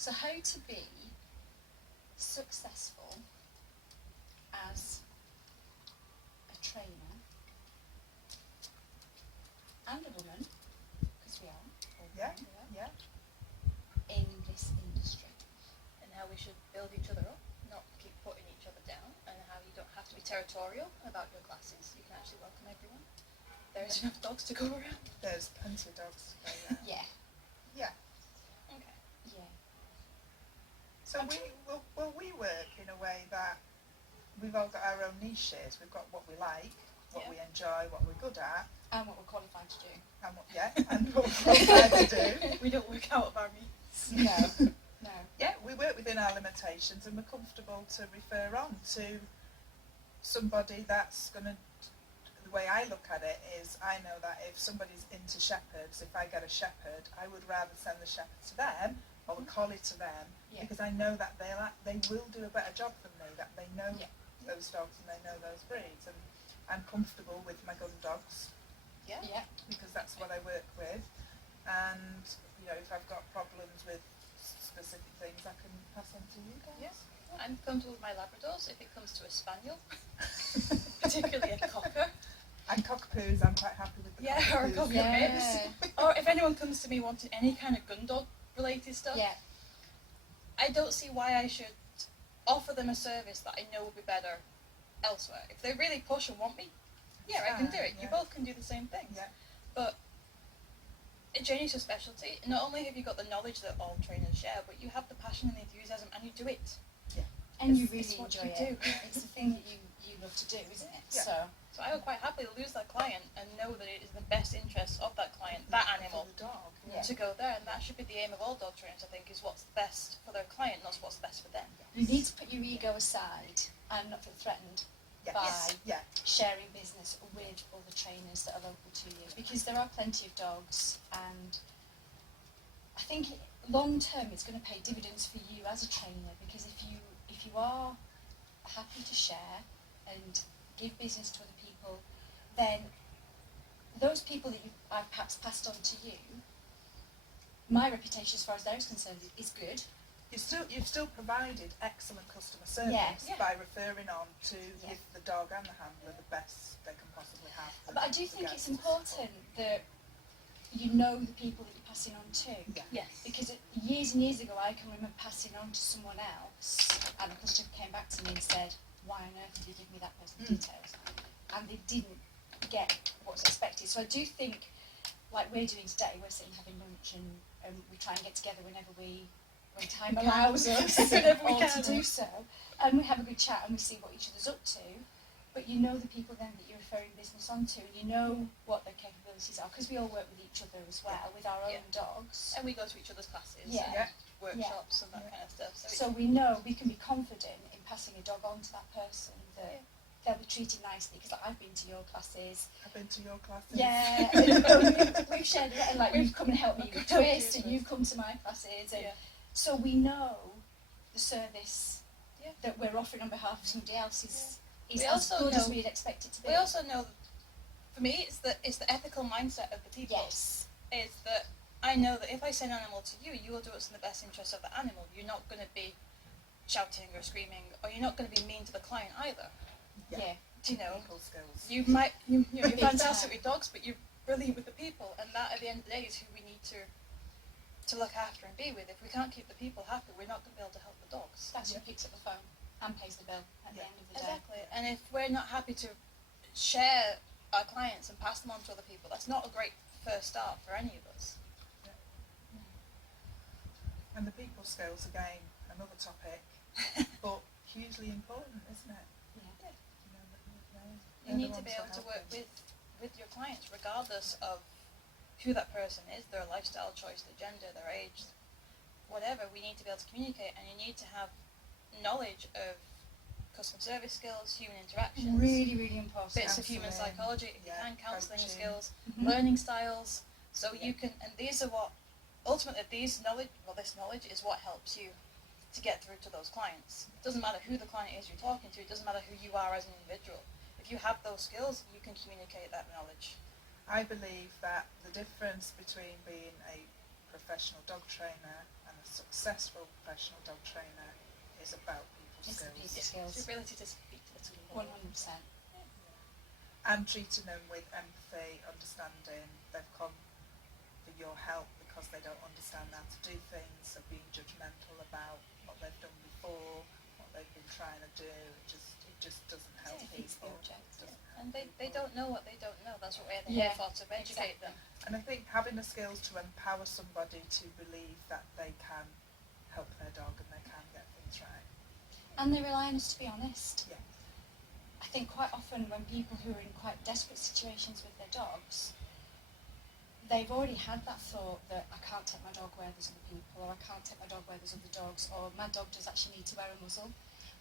So how to be successful as a trainer and a woman, because we are, Yeah, we are, yeah. in this industry. And how we should build each other up, not keep putting each other down, and how you don't have to be territorial about your classes. You can actually welcome everyone. There's enough dogs to go around. There's plenty of dogs to go around. Yeah, Yeah. Okay. yeah. So we work in a way that we've all got our own niches. We've got what we like, what we enjoy, what we're good at, And what we're qualified to do. and what we're qualified to do. We don't work out of our means. No, no. Yeah, we work within our limitations, and we're comfortable to refer on to somebody that's going to. The way I look at it is, I know that if somebody's into shepherds, if I get a shepherd, I would rather send the shepherd to them or the collie to them, because I know that they will do a better job than me, that they know those dogs and they know those breeds, and I'm comfortable with my gun dogs Yeah. Yeah. because that's what I work with. And if I've got problems with specific things, I can pass on to you guys. Yeah. I'm comfortable with my Labradors if it comes to a Spaniel, particularly a Cocker. And cockatoos, I'm quite happy with the Or a cockatoos. Cocker Yeah. mix. Or if anyone comes to me wanting any kind of gun dog related stuff, Yeah. I don't see why I should offer them a service that I know will be better elsewhere. If they really push and want me, I can do it. Yeah. You both can do the same thing. Yeah. But a journey's a specialty. Not only have you got the knowledge that all trainers share, but you have the passion and the enthusiasm, and you do it. And you It's really what enjoy you it. do. It's the thing that you love to do, isn't it? Yeah. So I would quite happily lose that client and know that it is the best interest of that client, that animal, For the dog. Yeah. to go there. And that should be the aim of all dog trainers, I think, is what's best for their client, not what's best for them. You need to put your ego aside and not feel threatened Yes. by Yeah. sharing business with other trainers that are local to you, because there are plenty of dogs, and I think long term it's going to pay dividends for you as a trainer, because if you are happy to share and give business to other people, then those people that I've perhaps passed on to you, my reputation as far as they're concerned is good. You've still provided excellent customer service Yeah. by referring on to Yeah. give the dog and the handler the best they can possibly have. But I do think it's important that you know the people that you're passing on to. Yeah. Yes. Because years and years ago, I can remember passing on to someone else, and a customer came back to me and said, "Why on earth did you give me that person's details?" And they didn't get what's expected. So I do think, like we're doing today, we're sitting having lunch, and we try and get together when time allows us Whenever we all can. to do so, and we have a good chat and we see what each other's up to. But you know the people then that you're referring business onto, and you know what their capabilities are, because we all work with each other as well, with our own dogs. And we go to each other's classes Yeah. and Yeah. workshops and that kind of stuff. So we know we can be confident in passing a dog on to that person, that they'll be treated nicely, because I've been to your classes. I've been to your classes. Yeah, and we've shared it, and you've come and helped me with Helped you Twist, and with you've come to my classes, and Yeah. so we know the service Yeah. that we're offering on behalf of somebody else is We as also good know- as we'd expect it to be. We also know that, for me, it's the ethical mindset of the people. Yes. It's that I know that if I send an animal to you, you will do what's in the best interest of the animal. You're not going to be shouting or screaming, or you're not going to be mean to the client either. Yeah. You know, People skills. you're Big fantastic time. with dogs, but you're brilliant with the people, and that at the end of the day is who we need to look after and be with. If we can't keep the people happy, we're not going to be able to help the dogs. That's who picks up the phone and pays the bill at the Yeah. end of the day. Exactly. And if we're not happy to share our clients and pass them on to other people, that's not a great first start for any of us. And the people skills, again, another topic, but hugely important, isn't it? Yeah. You need to be able to work with your clients regardless of who that person is, their lifestyle choice, their gender, their age, whatever. We need to be able to communicate, and you need to have knowledge of customer service skills, human interactions, Really, really important. bits of human Counselling, psychology, if you yeah, can, counselling coaching. skills, Mhm. learning styles, so you can, and these are what, ultimately this knowledge is what helps you to get through to those clients. It doesn't matter who the client is you're talking to, it doesn't matter who you are as an individual. If you have those skills, you can communicate that knowledge. I believe that the difference between being a professional dog trainer and a a successful professional dog trainer is about people It's the skills. people skills. The ability to speak to the people. 100%. And treating them with empathy, understanding. They've come for your help because they don't understand how to do things, so being judgmental about what they've done before, what they've been trying to do, it just doesn't help Defeats the people. object, Doesn't help And they people. don't know what they don't know. That's what we're Yeah, here for, to educate them. And I think having the skills to empower somebody to believe that they can help their dog and they can get things right. And they rely on us to be honest. Yeah. I think quite often when people who are in quite desperate situations with their dogs, they've already had that thought that I can't take my dog where there's other people, or I can't take my dog where there's other dogs, or my dog does actually need to wear a muzzle.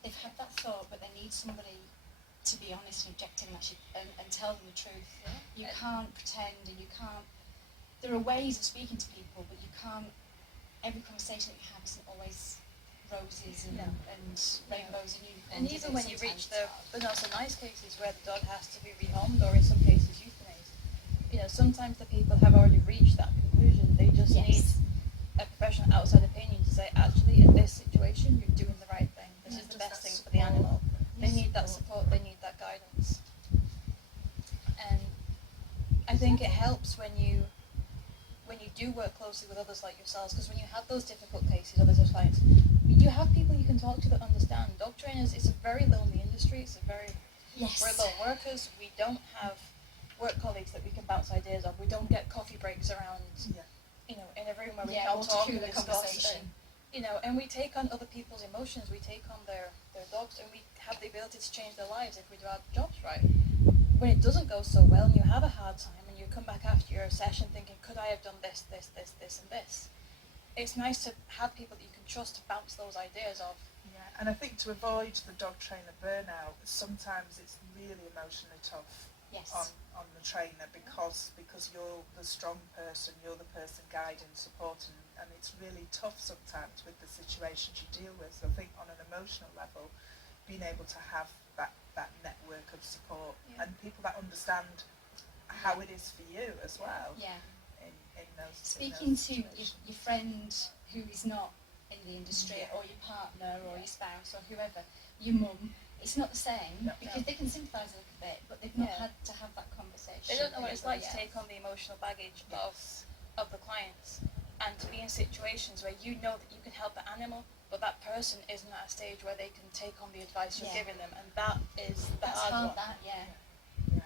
They've had that thought, but they need somebody to be honest and objective and actually and tell them the truth. Yeah. You can't pretend, and you can't. There are ways of speaking to people, but you can't. Every conversation that you have isn't always roses and, No. and rainbows and unicorns. And is even it? when you reach Sometimes the not so nice cases where the dog has to be rehomed, or in some cases euthanized, sometimes the people have already reached that conclusion. They just Yes. need a professional outside opinion to say, actually, in this situation, you're doing the right thing. This Yeah, is the just best that thing for the support. animal. They Yes. need that support. They need that guidance. And I think it helps when you do work closely with others like yourselves, because when you have those difficult cases, others as clients, you have people you can talk to that understand. Dog trainers, it's a very lonely industry. Yes. We're lone workers. We don't have work colleagues that we can bounce ideas off. We don't get coffee breaks around, Yeah. In a room where we Yeah, can all water talk cooler and discuss. conversation. And we take on other people's emotions. We take on their dogs, and we have the ability to change their lives if we do our jobs right. When it doesn't go so well and you have a hard time and you come back after your session thinking, could I have done this, and this? It's nice to have people that you can trust to bounce those ideas off. Yeah, and I think to avoid the dog trainer burnout, sometimes it's really emotionally tough Yes. on the trainer because you're the strong person, you're the person guiding, supporting, and it's really tough sometimes with the situations you deal with. So I think on an emotional level, being able to have that network of support and people that understand how it is for you as well. Yeah. In those Speaking to situations. your friend who is not in the industry, Yeah. or your partner, or Yeah. your spouse, or whoever, your mum, it's not the same, No. because they can sympathise a little bit, but they've not Yeah. had to have that conversation. They don't know what it's like to Yeah. take on the emotional baggage Yes. of the clients, and to be in situations where you know that you can help the animal, but that person isn't at a stage where they can take on the advice you're Yeah. giving them, and that is the That's hard hard, one. that, yeah. Yeah.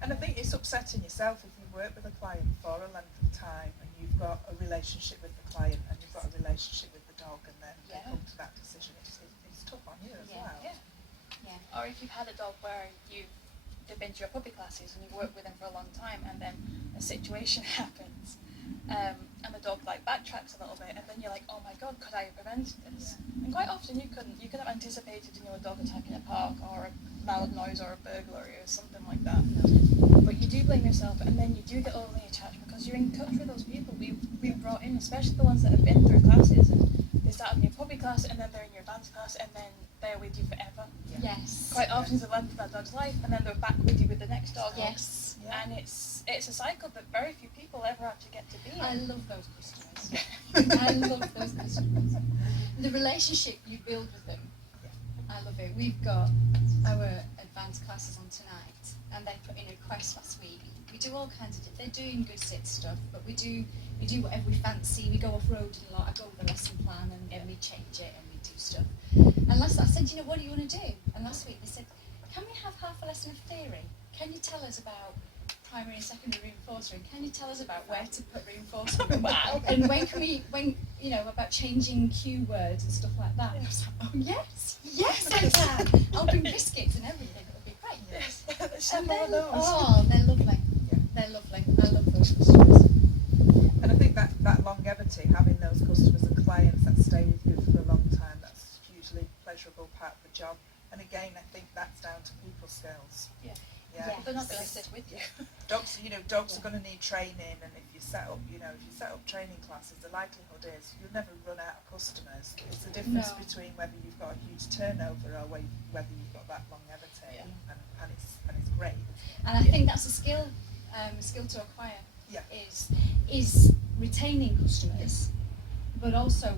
And I think it's upsetting yourself if you work with a client for a length of time and you've got a relationship with the client and you've got a relationship with the dog, and then they Yeah. come to that decision. It's tough on you as Yeah. well. Yeah. Yeah. Or if you've had a dog where they've been to your puppy classes and you've worked with them for a long time, and then a situation happens, and the dog backtracks a little bit, and then you're like, oh my god, could I have prevented this? And quite often you couldn't. You could have anticipated, a dog attacking a park, or a loud noise, or a burglary, or something like that. But you do blame yourself, and then you do get overly attached because you're in touch with those people we've brought in, especially the ones that have been through classes, and they start in your puppy class, and then they're in your advanced class, and then they're with you forever. Yeah. Yes. Quite often it's the length of that dog's life, and then they're back with you with the next dog. Yes. Yeah. And it's a cycle that very few people ever actually get to be in. I love those customers. I love those customers. The relationship you build with them, I love it. We've got our advanced classes on tonight, and they put in a request last week. We do all kinds of, they're doing good sit stuff, but we do whatever we fancy. We go off-roading a lot. I go with a lesson plan, and we change it, and we do stuff. And last I said, what do you want to do? And last week they said, can we have half a lesson of theory? Can you tell us about primary and secondary reinforcement? Can you tell us about where to put reinforcement? Wow. And about changing cue words and stuff like that. And I was like, oh yes I can. I'll bring biscuits and everything. It'll be great. Yes. And More of those. they're lovely. Yeah. They're lovely. I love those customers. And I think that longevity, having those customers and clients that stay with you for a long time, that's hugely pleasurable part of the job. And again, I think that's down to people skills. Yeah. Yeah. Yeah. They're not going to sit with you. Dogs are going to need training, and if you set up training classes, the likelihood is you'll never run out of customers. It's the difference No. between whether you've got a huge turnover or whether you've got that longevity, Yeah. and it's great. And I think that's a skill to acquire. Yeah. Is retaining customers, but also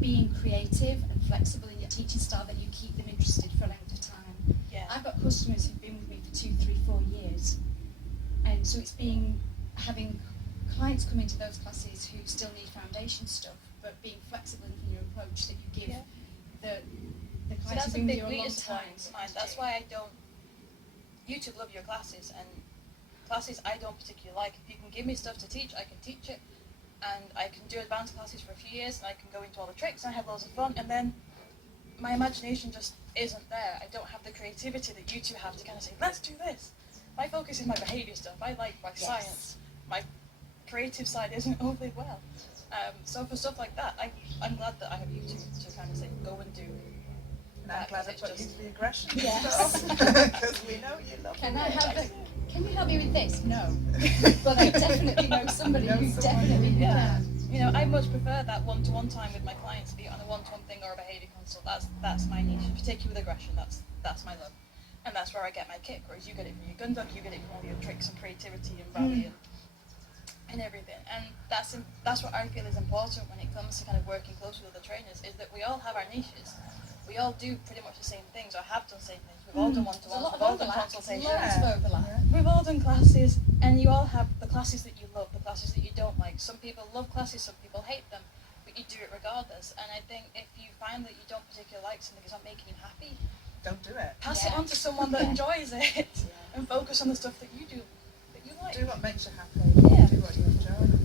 being creative and flexible in your teaching style, that you keep them interested for a length of time. Yeah. I've got customers who've been with me for 2, 3, 4 years, and so it's having clients come into those classes who still need foundation stuff, but being flexible in your approach, that you give Yeah. the So clients that's who've a been with big you a long weakness of time. mine. That's why I don't. You two love your classes, and classes I don't particularly like. If you can give me stuff to teach, I can teach it, and I can do advanced classes for a few years, and I can go into all the tricks, and I have loads of fun, and then my imagination just isn't there. I don't have the creativity that you two have to kind of say, let's do this. My focus is my behaviour stuff. I like my science. My creative side isn't overly well. So for stuff like that, I'm glad that I have you two to kind of say, go and do. And I'm glad I put you to the aggression Yes. stuff, because we know you love Can it. I have can you help me with this? No. But I definitely know somebody Know who someone definitely who can. You know, I much prefer that one-to-one time with my clients, be it on a one-to-one thing or a behaviour consult. That's my niche, particularly with aggression. That's my love, and that's where I get my kick. Whereas you get it from your gun duck, you get it from all your tricks and creativity and rally and everything. And that's what I feel is important when it comes to kind of working closely with the trainers, is that we all have our niches. We all do pretty much the same things, or have done the same things. We've all done one-to-ones, we've all done consultations. Lots of overlap. We've all done classes, and you all have the classes that you love, the classes that you don't like. Some people love classes, some people hate them, but you do it regardless. And I think if you find that you don't particularly like something, it's not making you happy, Don't do it. pass it on to someone that enjoys it, and focus on the stuff that you do, that you like. Do what makes you happy. Yeah. Do what you enjoy.